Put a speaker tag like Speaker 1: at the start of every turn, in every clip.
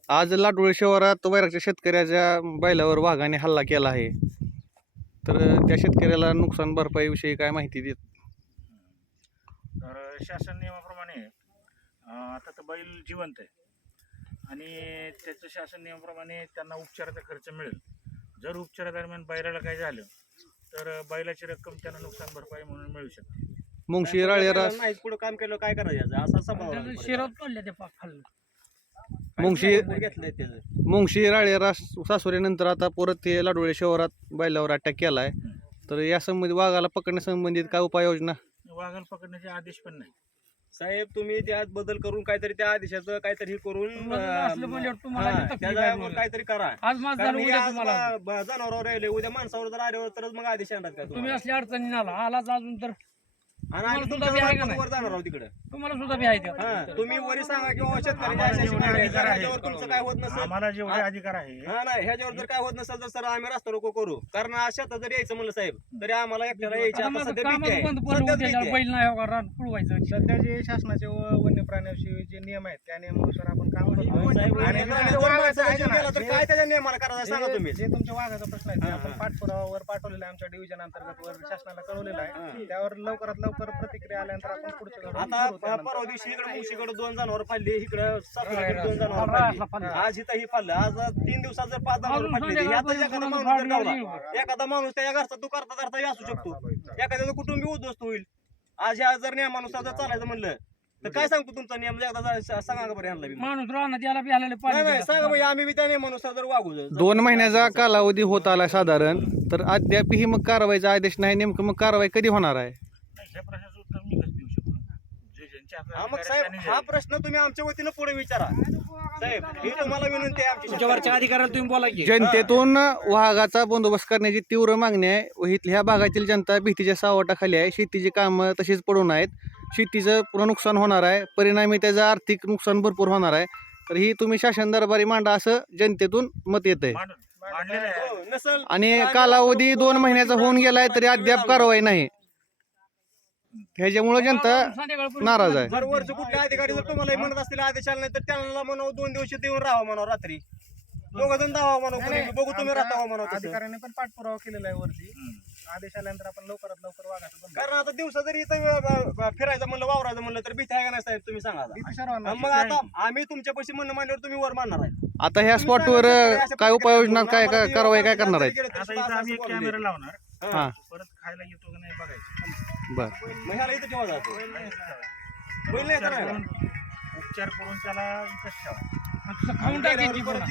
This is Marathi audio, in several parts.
Speaker 1: आज लाडोळे शहरात वैरागच्या शेतकऱ्याच्या बैलावर वाघाने हल्ला केला आहे. तर त्या शेतकऱ्याला नुकसान भरपाईविषयी काय माहिती देत?
Speaker 2: तर शासन नियमाप्रमाणे आता तर बैल जिवंत आहे आणि त्याचं शासन नियमाप्रमाणे त्यांना उपचाराचा खर्च मिळेल. जर उपचारादरम्यान बैलाला काय झालं तर बैलाची रक्कम त्यांना नुकसान भरपाई म्हणून मिळू शकते.
Speaker 1: मुंगशी राळेरा
Speaker 3: नाही पुढे काम केलं काय करायचं असा स्वभाव
Speaker 4: शिरात पडल्या ते पाक खाल्लं.
Speaker 1: मुंगशी
Speaker 3: घेतलंय त्याचं
Speaker 1: मुंगशी राळेरा सासुरीनंतर आता परत ते लाडोळे शहरात बैलावर अटॅक केला आहे. तर या संबंधित वाघाला पकडण्यासंबंधित काय उपाययोजना?
Speaker 2: वाघाला पकडण्याचे आदेश पण नाही.
Speaker 3: साहेब तुम्ही त्यात बदल करून काहीतरी त्या आदेशाचं काहीतरी हे करून
Speaker 4: असलं म्हणजे तुम्हाला
Speaker 3: हा,
Speaker 4: तकलीफ
Speaker 3: त्याच्यावर
Speaker 4: आहे म्हणून.
Speaker 3: काहीतरी करा.
Speaker 4: आज माझं
Speaker 3: कारण
Speaker 4: झालं
Speaker 3: हे
Speaker 4: उद्या
Speaker 3: आज
Speaker 4: तुम्हाला
Speaker 3: जनावरावर राहिले उद्या माणसावर जर आल्यावर तरच मग आदेश आणतात का
Speaker 4: तुम्ही
Speaker 3: तुम्हाला?
Speaker 4: असल्या अडचणी आला आलाच अजून तर
Speaker 3: आणि आम्ही
Speaker 4: तुम्हाला सुद्धा बी आहे का
Speaker 3: तुमच्या
Speaker 4: नाही?
Speaker 3: वर जाणार आहोत तिकडे.
Speaker 4: तुम्हाला सुद्धा बी आहे ते.
Speaker 3: हा, तुम्ही वरी सांगा किंवा शेतकरी
Speaker 2: आम्हाला जेवढे अधिकार आहेत,
Speaker 3: ह्याच्यावर तुमचं काय होत नसेल
Speaker 2: आम्हाला जेवढे अधिकार आहे
Speaker 3: हा नाही ह्याच्यावर जर काय होत नसेल तर सर आम्ही रस्ता रोको करू. कारण शेतात जर यायचं म्हणलं साहेब तरी आम्हाला एकट्याला यायची
Speaker 4: आता
Speaker 3: आता
Speaker 4: माझं
Speaker 3: सध्या भीती
Speaker 4: कामच
Speaker 3: आहे.
Speaker 4: बंद पडलं
Speaker 3: सध्याच
Speaker 4: उद्या
Speaker 3: भीती आहे.
Speaker 4: बैल नाही हो का रान पुळवायचं.
Speaker 5: सध्या जे शासनाचे वन्य प्राण्याविषयी जे नियम आहेत त्या नियमानुसार आपण काम करतो.
Speaker 3: साहेब,
Speaker 5: आणि
Speaker 3: आणि
Speaker 5: जे
Speaker 3: जर
Speaker 5: वाघाचं
Speaker 3: माणसाला
Speaker 5: आहे
Speaker 3: जीव
Speaker 5: ना,
Speaker 3: गेला तर
Speaker 5: जे-
Speaker 3: काय त्याच्या नियमाला करायचं सांगा तुम्ही.
Speaker 5: जे तुमच्या वाघाचा प्रश्न आहे ते
Speaker 3: हा,
Speaker 5: आपण
Speaker 3: हा.
Speaker 5: पाठपुरावावर पाठवलेला आहे आमच्या डिव्हिजन अंतर्गत वर शासनाला कळवलेला आहे. त्यावर लवकरात लवकर प्रतिक्रिया आल्यानंतर आपण पुढचं धोरण
Speaker 3: आता
Speaker 5: ठरवू त्यानंतर.
Speaker 3: परवा दिवशी इकडे मुशीकडे 2 जनावर फाडली, इकडे सासूकडे 2 जनावर
Speaker 4: राळा
Speaker 3: फाडली.
Speaker 4: फाडलं.
Speaker 3: आज इथं ही फाडलं. आज 3 दिवसात जर 5 जनावर
Speaker 4: अजून
Speaker 3: फाडली
Speaker 4: संध्याकाळपर्यंत
Speaker 3: यातच एखादा
Speaker 4: कोणाला
Speaker 3: माणूस जर
Speaker 4: फाडणार
Speaker 3: गावला, एखादा माणूस त्या घरचा तू करता करता असू शकतो. एखाद्याचं कुटुंबी उद्ध्वस्त होईल. आज ह्या जर नियमानुसार जर चालायचं म्हणलं तर काय सांगतो तुमचा नियम एकदा सांगा का बरं ह्यांना बी.
Speaker 4: माणूस राहणार याला बी आलेले
Speaker 3: नाही
Speaker 4: पाणी
Speaker 3: नाही सांगा म्हणजे आम्ही बी त्या नियमानुसार जर वागू जर.
Speaker 1: 2 महिन्याचा कालावधी होत आला साधारण. तर अद्यापही मग कारवाईचा आदेश नाही. नेमकं मग कारवाई कधी होणार आहे?
Speaker 2: नाही, ह्या प्रश्नाचं उत्तर मी कसं देऊ शकतो? जे ज्यांच्या हातात
Speaker 3: हा मग
Speaker 2: अधिकार आहे
Speaker 3: साहेब
Speaker 2: त्यांनी
Speaker 3: हा
Speaker 2: द्यावे.
Speaker 3: प्रश्न तुम्ही आमच्या वतीनं पुढे विचारा साहेब. ही तुम्हाला विनंती आहे आमची.
Speaker 4: तुमच्यावरच्या अधिकाऱ्याला तुम्ही बोला की
Speaker 1: जनतेतून वाघाचा बंदोबस्त करण्याची तीव्र मागणी आहे व ह्या भागातील जनता भीतीच्या सावटाखाली आहे. शेतीची कामं तशीच पडून आहेत. शेतीचं पुन्हा नुकसान होणार आहे. परिणामी त्याचं आर्थिक नुकसान भरपूर होणार आहे. तर ही तुम्ही शासन दरबारी मांडा असं जनतेतून मत येत आहे.
Speaker 2: मांडलेलं आहे.
Speaker 3: हो, नसेल
Speaker 1: आणि कालावधी 2 महिन्याचा होऊन गेलाय तरी अद्याप कारवाई नाही. ह्याच्यामुळे जनता नाराज आहे.
Speaker 3: जर वरचे कुठले अधिकारी जर तुम्हाला म्हणत असतील आदेश आला नाही तर त्यांना म्हणावं 2 दिवशी देऊन राहा म्हणावं रात्री. दोघं जण दावा म्हणावं कोणी. बघू तुम्ही राहता म्हणावं तसं.
Speaker 5: अधिकाऱ्यांनी पण पाठपुरावा केलेला आहे वरती. आदेश आल्यानंतर आपण लवकरात लवकर वाघाचं बंद
Speaker 3: कारण आता दिवसा जरी इथं फिरायचं म्हणलं वावरायचं म्हणलं तर भीती आहे का नाही साहेब तुम्ही सांगा आता.
Speaker 5: भीती सर्वांना
Speaker 3: मग आता आम्ही तुमच्या पैसे म्हणणं मांडल्यावर तुम्ही वर मानणार आहे.
Speaker 1: आता ह्या स्पॉटवर काय उपाययोजना काय काय कारवाई काय करणार आहेत?
Speaker 2: आता इथं आम्ही एक कॅमेरा लावणार.
Speaker 1: हा
Speaker 2: परत खायला येतो का नाही बघायचं.
Speaker 1: बर
Speaker 3: मग ह्याला इथं ठेवा जातो. बैल नाही
Speaker 2: उपचार
Speaker 3: तर
Speaker 2: करून उपचार करून त्याला इथंच ठेवा.
Speaker 4: खाऊन टाकायची पुन्हा.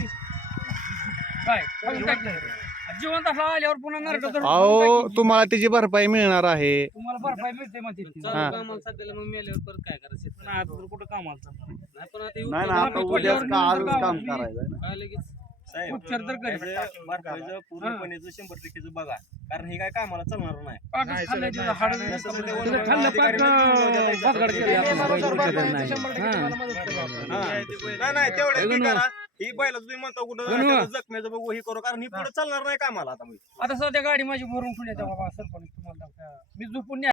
Speaker 4: काय खाऊन टाकलं जिवंत असला आल्यावर पुन्हा नरक धरून खाऊन
Speaker 1: अहो
Speaker 4: टाकायची.
Speaker 1: तुम्हाला त्याची भरपाई मिळणार आहे.
Speaker 4: तुम्हाला भरपाई मिळते म्हणते ती.
Speaker 1: हा.
Speaker 6: कामाला साध्याला मग मेल्यावर परत काय करायचं
Speaker 4: पण आता तर कुठं कामाला चालणार.
Speaker 6: नाही पण आता
Speaker 4: नाही ना, आता उद्याच का आजच काम करायचं.
Speaker 6: काय लगेच
Speaker 3: साहेब
Speaker 4: उपचार तर करेल.
Speaker 3: त्याचं भरपाईचं पूर्णपणेचं 100% बघा. कारण हे काय कामाला चालणार नाही.
Speaker 4: पाकच खाल्लं तिथं हाड
Speaker 3: नसेल तर ते
Speaker 4: तिथं
Speaker 3: वर-
Speaker 4: खाल्लं पाक
Speaker 3: अधिकारी-
Speaker 4: बसगड केली आपण.
Speaker 5: नियमानुसार
Speaker 4: बैल
Speaker 5: पाठवलं
Speaker 4: नाही.
Speaker 5: तर 100% तुम्हाला मदत करू आपण.
Speaker 3: हा. नाही नाही तेवढं बी करा. ही बैल तुम्ही म्हणता कुठं
Speaker 4: गणू.
Speaker 3: त्याचं जखमेचं बघू हे करू कारण ही पुढे चालणार नाही कामाला आता.
Speaker 4: आता सध्या गाडी माझी भरून ठेवली आहे बाबा सरपंच तुम्हाला मी झोपून